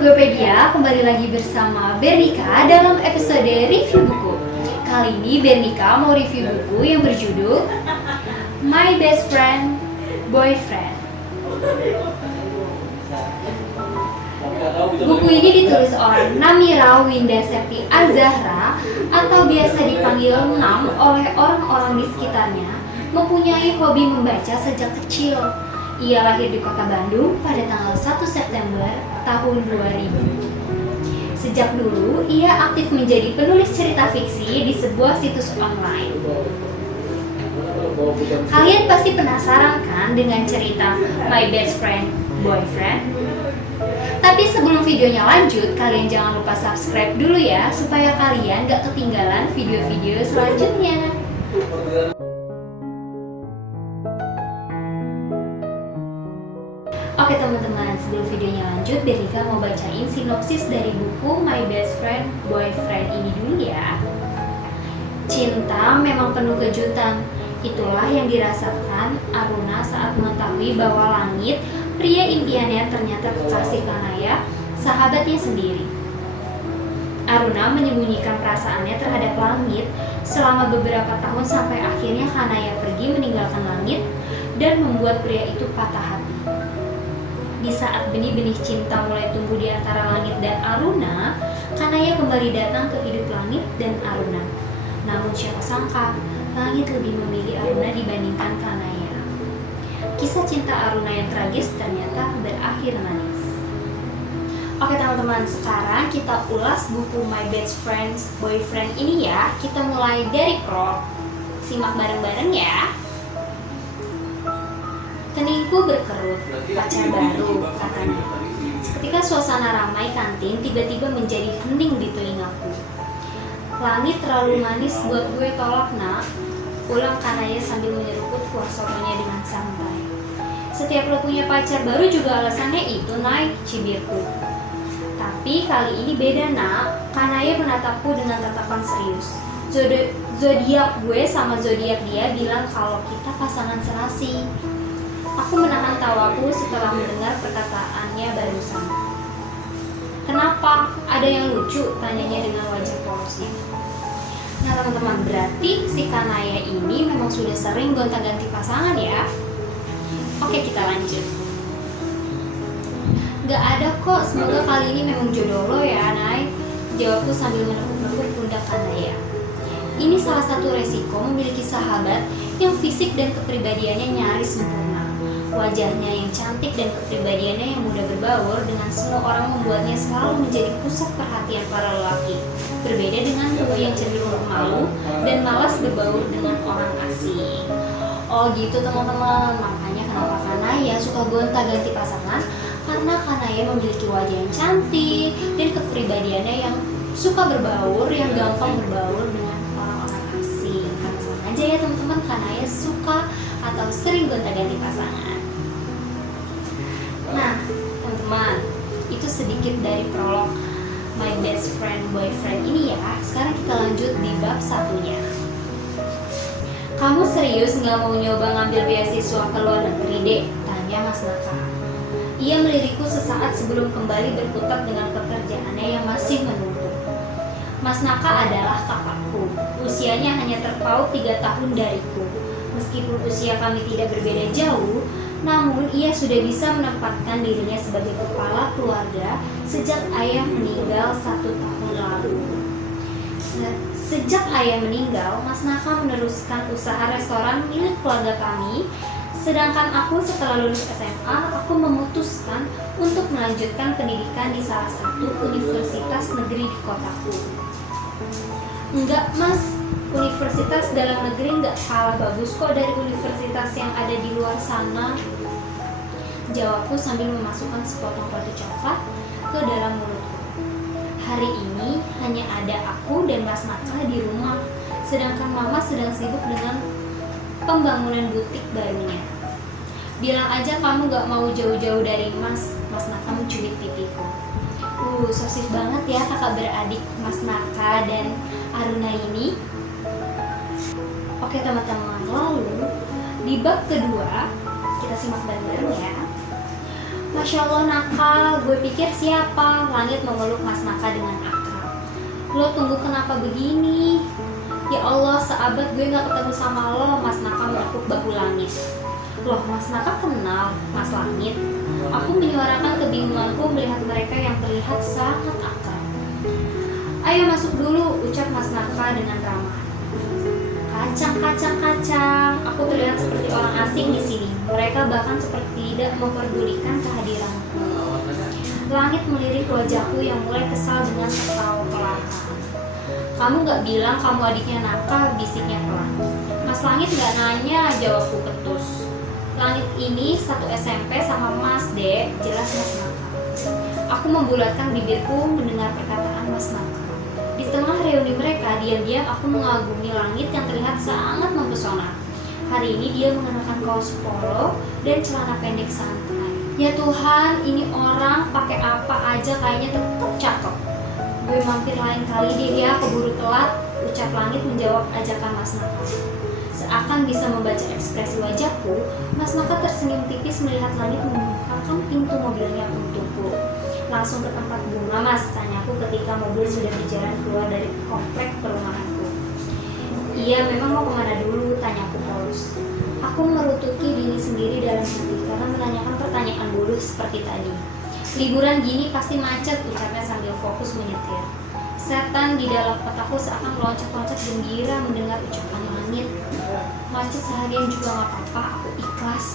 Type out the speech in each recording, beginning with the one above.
Gopedia, kembali lagi bersama Bernika dalam episode review buku. Kali ini Bernika mau review buku yang berjudul My Best Friend, Boyfriend. Buku ini ditulis oleh Namira Windasepti Azahra atau biasa dipanggil Nam oleh orang-orang di sekitarnya, mempunyai hobi membaca sejak kecil. Ia lahir di kota Bandung pada tanggal 1 September tahun 2000. Sejak dulu, ia aktif menjadi penulis cerita fiksi di sebuah situs online. Kalian pasti penasaran kan dengan cerita My Best Friend, Boyfriend? Tapi sebelum videonya lanjut, kalian jangan lupa subscribe dulu ya, supaya kalian gak ketinggalan video-video selanjutnya. Oke teman-teman, sebelum videonya lanjut, Bernika mau bacain sinopsis dari buku My Best Friend, Boyfriend ini dulu ya. Cinta memang penuh kejutan. Itulah yang dirasakan Aruna saat mengetahui bahwa Langit, pria impiannya, ternyata kekasih Kanaya, sahabatnya sendiri. Aruna menyembunyikan perasaannya terhadap Langit selama beberapa tahun sampai akhirnya Kanaya pergi meninggalkan Langit dan membuat pria itu patah hati. Di saat benih-benih cinta mulai tumbuh di antara Langit dan Aruna, Kanaya kembali datang ke hidup Langit dan Aruna. Namun siapa sangka, Langit lebih memilih Aruna dibandingkan Kanaya. Kisah cinta Aruna yang tragis ternyata berakhir manis. Oke teman-teman, sekarang kita ulas buku My Best Friend, Boyfriend ini ya. Kita mulai dari prolog. Simak bareng-bareng ya. Keningku berkerut, pacar baru, katanya. Seketika suasana ramai kantin tiba-tiba menjadi hening di telingaku. Langit terlalu manis buat gue tolak nak, ulang Kanaya sambil menyeruput kuah sotonya dengan santai. Setiap lo punya pacar baru juga alasannya itu naik, cibirku. Tapi kali ini beda nak, Kanaya menatapku dengan tatapan serius. Zodiak gue sama zodiak dia bilang kalau kita pasangan serasi. Aku menahan tawaku setelah mendengar perkataannya barusan. Kenapa? Ada yang lucu? Tanyanya dengan wajah polosnya. Nah teman-teman, berarti si Kanaya ini memang sudah sering gonta-ganti pasangan ya. Oke, kita lanjut. Gak ada kok, semoga kali ini memang jodoh lo ya Nay, jawabku sambil menepuk-nepuk pundak Kanaya. Ini salah satu resiko memiliki sahabat yang fisik dan kepribadiannya nyaris sempurna. Wajahnya yang cantik dan kepribadiannya yang mudah berbaur dengan semua orang membuatnya selalu menjadi pusat perhatian para lelaki. Berbeda dengan tubuh yang cenderung pemalu dan malas berbaur dengan orang asing. Oh gitu teman-teman, makanya kenapa Kanaya suka gonta-ganti pasangan? Karena Kanaya memiliki wajah yang cantik dan kepribadiannya yang suka berbaur, yang gampang berbaur dengan orang-orang asing. Karena sama aja ya teman-teman, Kanaya suka atau sering gonta-ganti pasangan. Nah, teman-teman, itu sedikit dari prolog My Best Friend, Boyfriend ini ya. Sekarang kita lanjut di bab satunya. Kamu serius nggak mau nyoba ngambil beasiswa ke luar negeri, Dek? Tanya Mas Naka. Ia melirikku sesaat sebelum kembali berkutat dengan pekerjaannya yang masih menumpuk. Mas Naka adalah kakakku. Usianya hanya terpaut 3 tahun dariku. Meskipun usia kami tidak berbeda jauh, namun ia sudah bisa menempatkan dirinya sebagai kepala keluarga sejak ayah meninggal 1 tahun lalu. Sejak ayah meninggal, Mas Naka meneruskan usaha restoran milik keluarga kami. Sedangkan aku setelah lulus SMA, aku memutuskan untuk melanjutkan pendidikan di salah satu universitas negeri di kotaku. Enggak mas, universitas dalam negeri enggak kalah bagus kok dari universitas yang ada di luar sana, jawabku sambil memasukkan sepotong roti coklat ke dalam mulutku. Hari ini hanya ada aku dan Mas Naka di rumah, sedangkan Mama sedang sibuk dengan pembangunan butik barunya. Bilang aja kamu gak mau jauh-jauh dari Mas Naka mencubit pipiku. So sweet banget ya kakak beradik Mas Naka dan Aruna ini. Oke teman-teman, lalu di bab kedua kita simak bareng-bareng ya. Masya Allah Naka, gue pikir siapa? Langit memeluk Mas Naka dengan akrab. Lo tunggu kenapa begini? Ya Allah, seabad gue gak ketemu sama lo. Mas Naka menepuk bahu Langit. Loh, Mas Naka kenal Mas Langit? Aku menyuarakan kebingunganku melihat mereka yang terlihat sangat akrab. Ayo masuk dulu, ucap Mas Naka dengan ramah. Kacang. Aku terlihat seperti orang asing di sini. Mereka bahkan seperti tidak memperdulikan kehadiranku. Langit melirik wajahku yang mulai kesal dengan tertawa perlahan. Kamu gak bilang kamu adiknya Naka, bisiknya pelan. Mas Langit gak nanya, jawabku ketus. Langit ini satu SMP sama Mas Dek, jelas Mas Naka. Aku membulatkan bibirku mendengar perkataan Mas Naka. Di tengah reuni mereka, diam-diam aku mengagumi Langit yang terlihat sangat mempesona. Hari ini dia mengenakan kaos polo dan celana pendek santai. Ya Tuhan, ini orang pakai apa aja kayaknya tetap cakep. Gue mampir lain kali deh ya, keburu telat, ucap Langit menjawab ajakan Mas Naka. Seakan bisa membaca ekspresi wajahku, Mas Naka tersenyum tipis melihat Langit membukakan pintu mobilnya untukku. Langsung ke tempat bunga Mas, tanyaku ketika mobil sudah berjalan keluar dari komplek perumahanku. Iya, memang mau kemana dulu, tanyaku polos. Aku merutuki diri sendiri dalam hati karena menanyakan pertanyaan bodoh seperti tadi. Liburan gini pasti macet, ucapnya sambil fokus menyetir. Setan di dalam otakku seakan meloncat-loncat gembira mendengar ucapan Langit. Macet seharian juga gak apa-apa, aku ikhlas.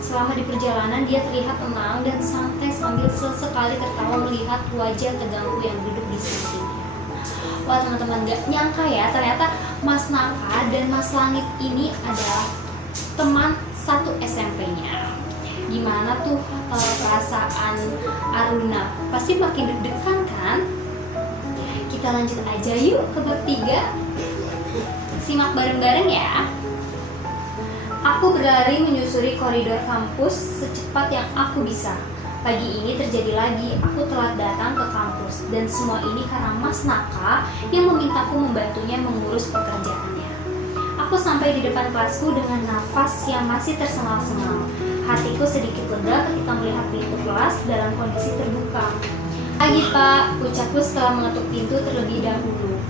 Selama di perjalanan dia terlihat tenang dan santai sambil sesekali tertawa melihat wajah tegangku yang duduk di sampingnya. Wah teman-teman, gak nyangka ya ternyata Mas Naka dan Mas Langit ini adalah teman satu SMP-nya. Gimana tuh perasaan Aruna? Pasti makin deg-degan kan? Kita lanjut aja yuk ke bab 3. Simak bareng-bareng ya. Aku berlari menyusuri koridor kampus secepat yang aku bisa. Pagi ini terjadi lagi, aku telat datang ke kampus. Dan semua ini karena Mas Naka yang memintaku membantunya mengurus pekerjaannya. Aku sampai di depan kelasku dengan nafas yang masih tersengal-sengal. Hatiku sedikit lega ketika melihat pintu kelas dalam kondisi terbuka. Pagi Pak, ucapku setelah mengetuk pintu terlebih dahulu.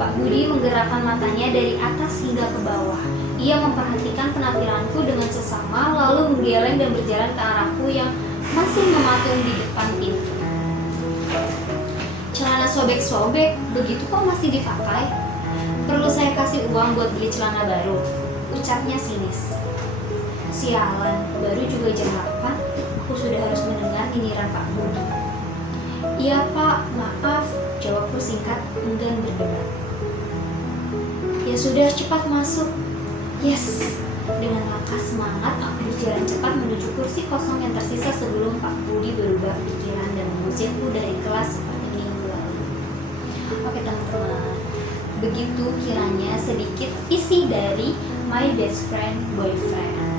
Pak Budi menggerakkan matanya dari atas hingga ke bawah. Ia memperhatikan penampilanku dengan sesama, lalu menggeleng dan berjalan ke arahku yang masih mematung di depan pintu. Celana sobek-sobek, begitu kok masih dipakai? Perlu saya kasih uang buat beli celana baru? Ucapnya sinis. Sialan, baru juga jam 8, aku sudah harus mendengar nyinyiran Pak Budi. Iya Pak, maaf, jawabku singkat, enggan berdebat. Ya sudah, cepat masuk. Yes, dengan langkah semangat aku berjalan cepat menuju kursi kosong yang tersisa sebelum Pak Budi berubah pikiran dan mengusirku dari kelas seperti minggu lalu. Oke teman-teman, begitu kiranya sedikit isi dari My Best Friend Boyfriend.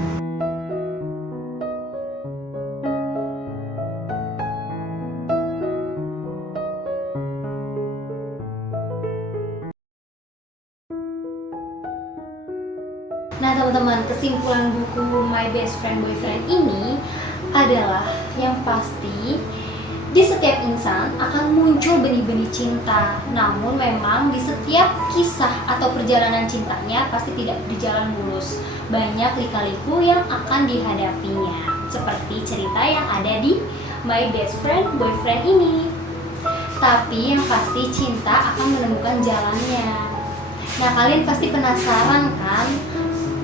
Nah teman-teman, kesimpulan buku My Best Friend Boyfriend ini adalah yang pasti di setiap insan akan muncul benih-benih cinta. Namun memang di setiap kisah atau perjalanan cintanya pasti tidak berjalan mulus. Banyak lika-liku yang akan dihadapinya, seperti cerita yang ada di My Best Friend Boyfriend ini. Tapi yang pasti cinta akan menemukan jalannya. Nah kalian pasti penasaran kan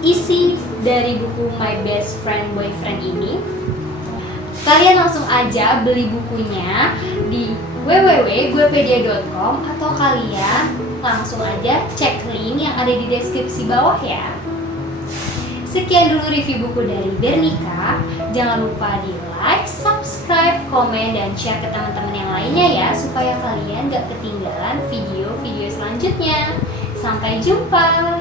isi dari buku My Best Friend Boyfriend ini? Kalian langsung aja beli bukunya di www.guepedia.com atau kalian langsung aja cek link yang ada di deskripsi bawah ya. Sekian dulu review buku dari Bernika. Jangan lupa di like, subscribe, komen, dan share ke teman-teman yang lainnya ya, supaya kalian gak ketinggalan video-video selanjutnya. Sampai jumpa!